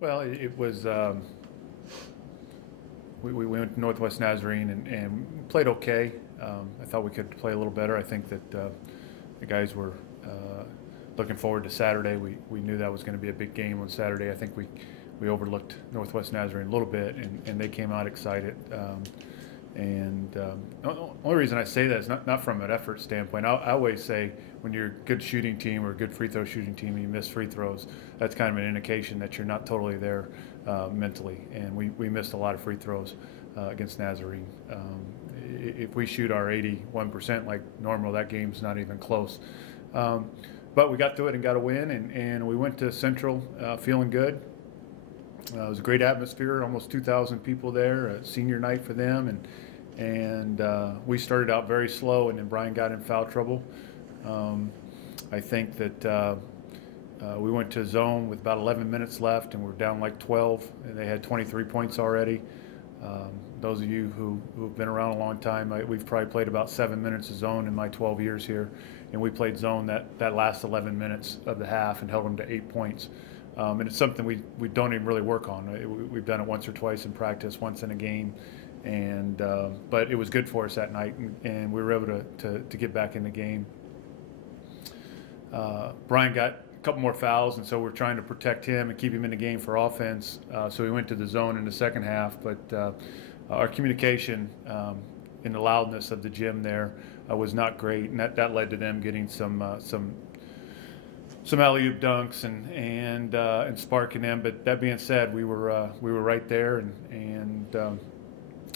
Well, it was we went to Northwest Nazarene and played okay. I thought we could play a little better. I think that the guys were looking forward to Saturday. We knew that was going to be a big game on Saturday. I think we overlooked Northwest Nazarene a little bit, and they came out excited. The only reason I say that is not from an effort standpoint. I always say when you're a good shooting team or a good free throw shooting team and you miss free throws, that's kind of an indication that you're not totally there mentally. And we missed a lot of free throws against Nazarene. If we shoot our 81% like normal, that game's not even close. But we got through it and got a win, and we went to Central feeling good. It was a great atmosphere, almost 2,000 people there, a senior night for them, and we started out very slow, and then Brian got in foul trouble. I think that we went to zone with about 11 minutes left, and we're down like 12, and they had 23 points already. Those of you who've been around a long time, we've probably played about 7 minutes of zone in my 12 years here, and we played zone that last 11 minutes of the half and held them to 8 points. And it's something we don't even really work on. We've done it once or twice in practice, once in a game, but it was good for us that night, and we were able to get back in the game. Brian got a couple more fouls, and so we're trying to protect him and keep him in the game for offense. So we went to the zone in the second half, but our communication in the loudness of the gym there was not great, and that led to them getting some alley-oop dunks and sparking them. But that being said, we were right there, and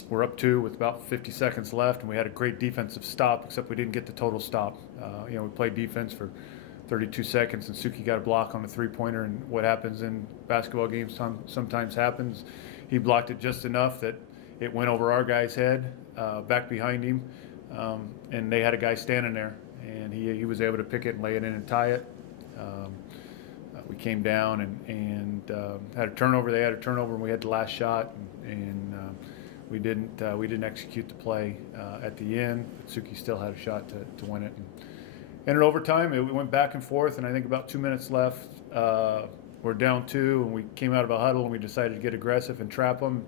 we're up 2 with about 50 seconds left, and we had a great defensive stop, except we didn't get the total stop. We played defense for 32 seconds, and Suki got a block on a three-pointer, and what happens in basketball games sometimes happens. He blocked it just enough that it went over our guy's head, back behind him, and they had a guy standing there, and he was able to pick it and lay it in and tie it. We came down and had a turnover. They had a turnover, and we had the last shot, and we didn't execute the play at the end. Suki still had a shot to win it. And in overtime, we went back and forth, and I think about 2 minutes left. We're down 2, and we came out of a huddle, and we decided to get aggressive and trap them.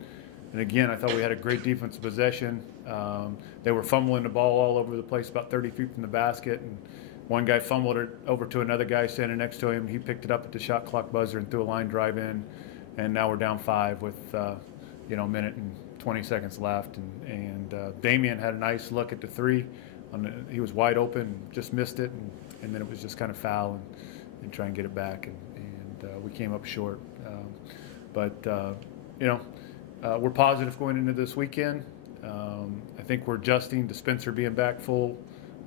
And again, I thought we had a great defensive possession. They were fumbling the ball all over the place, about 30 feet from the basket, and one guy fumbled it over to another guy standing next to him. He picked it up at the shot clock buzzer and threw a line drive in, and now we're down 5 with a minute and 20 seconds left. And Damian had a nice look at the three. He was wide open, just missed it, and then it was just kind of foul and try and get it back, and we came up short. We're positive going into this weekend. I think we're adjusting to Spencer being back full.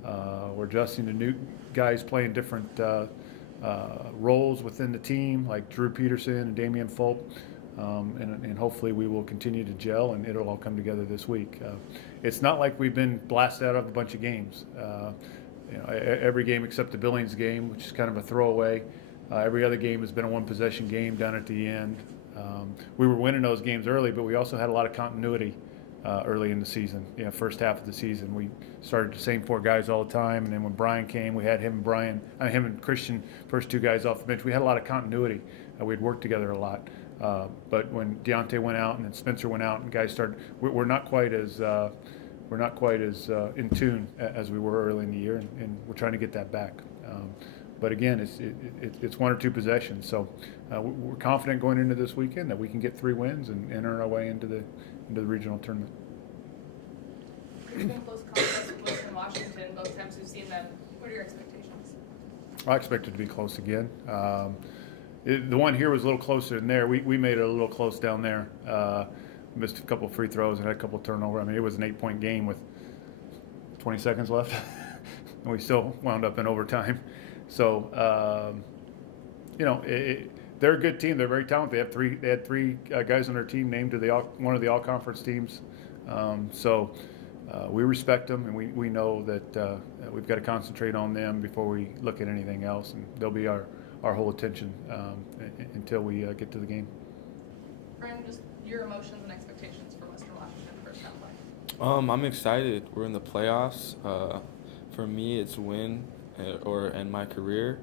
We're adjusting to new guys playing different roles within the team, like Drew Peterson and Damian Fulp, and hopefully we will continue to gel, and it'll all come together this week. It's not like we've been blasted out of a bunch of games. Every game except the Billings game, which is kind of a throwaway. Every other game has been a one-possession game down at the end. We were winning those games early, but we also had a lot of continuity early in the season. First half of the season, we started the same 4 guys all the time, and then when Brian came, we had him and Christian, first 2 guys off the bench. We had a lot of continuity. We'd worked together a lot. But when Deontay went out and then Spencer went out, and guys started, we're not quite as in tune as we were early in the year, and we're trying to get that back. But again, it's 1 or 2 possessions, so we're confident going into this weekend that we can get 3 wins and earn our way into the regional tournament. It's been close contests with Western Washington both times we've seen them. What are your expectations? I expect it to be close again. The one here was a little closer than there. We made it a little close down there. Missed a couple of free throws and had a couple of turnovers. I mean, it was an 8-point game with 20 seconds left, and we still wound up in overtime. So, they're a good team. They're very talented. They had three guys on their team named to one of the all-conference teams. We respect them, and we know that we've got to concentrate on them before we look at anything else, and they'll be our whole attention until we get to the game. Brian, just your emotions and expectations for Western Washington first half play. I'm excited. We're in the playoffs. For me, it's win or end my career.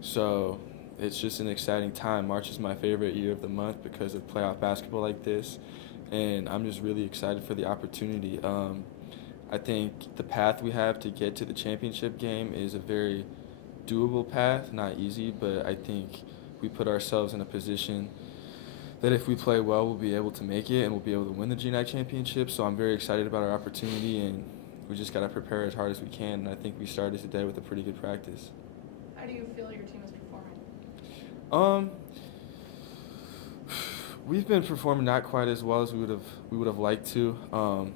So It's just an exciting time. March is my favorite year of the month because of playoff basketball like this, and I'm just really excited for the opportunity. I think the path we have to get to the championship game is a very doable path, not easy, but I think we put ourselves in a position that if we play well, we'll be able to make it and we'll be able to win the GNAC championship. So I'm very excited about our opportunity, and we just got to prepare as hard as we can. And I think we started today with a pretty good practice. How do you feel your team is performing? We've been performing not quite as well as we would have liked to.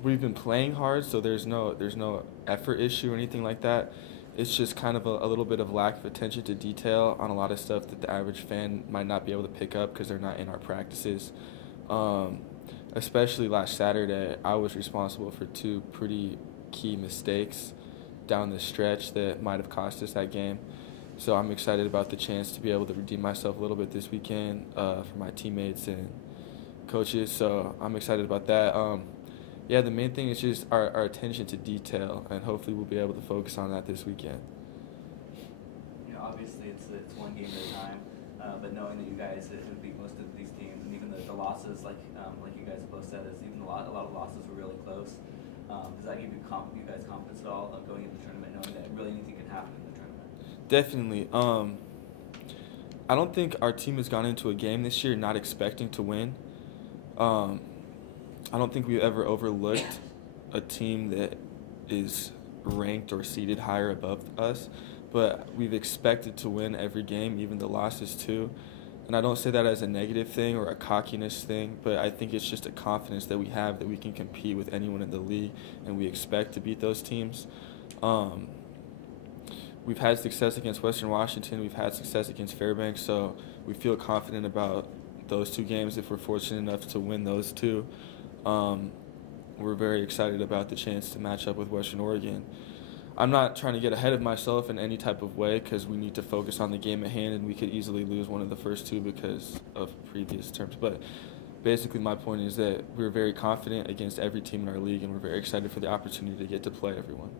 We've been playing hard, so there's no effort issue or anything like that. It's just kind of a little bit of lack of attention to detail on a lot of stuff that the average fan might not be able to pick up because they're not in our practices. Especially last Saturday, I was responsible for 2 pretty key mistakes down the stretch that might have cost us that game. So I'm excited about the chance to be able to redeem myself a little bit this weekend for my teammates and coaches. So I'm excited about that. Yeah, the main thing is just our attention to detail, and hopefully we'll be able to focus on that this weekend. You know, obviously it's one game at a time, but knowing that you guys have beat most of these teams, and even the losses, like you guys both said, is even a lot of losses were really close. Does that give you guys confidence at all of going into the tournament, knowing that really anything can happen in the tournament? Definitely. I don't think our team has gone into a game this year not expecting to win. I don't think we've ever overlooked a team that is ranked or seated higher above us, but we've expected to win every game, even the losses too. And I don't say that as a negative thing or a cockiness thing, but I think it's just a confidence that we have that we can compete with anyone in the league, and we expect to beat those teams. We've had success against Western Washington. We've had success against Fairbanks, so we feel confident about those 2 games if we're fortunate enough to win those 2. We're very excited about the chance to match up with Western Oregon. I'm not trying to get ahead of myself in any type of way because we need to focus on the game at hand, and we could easily lose one of the first 2 because of previous terms. But basically my point is that we're very confident against every team in our league, and we're very excited for the opportunity to get to play everyone.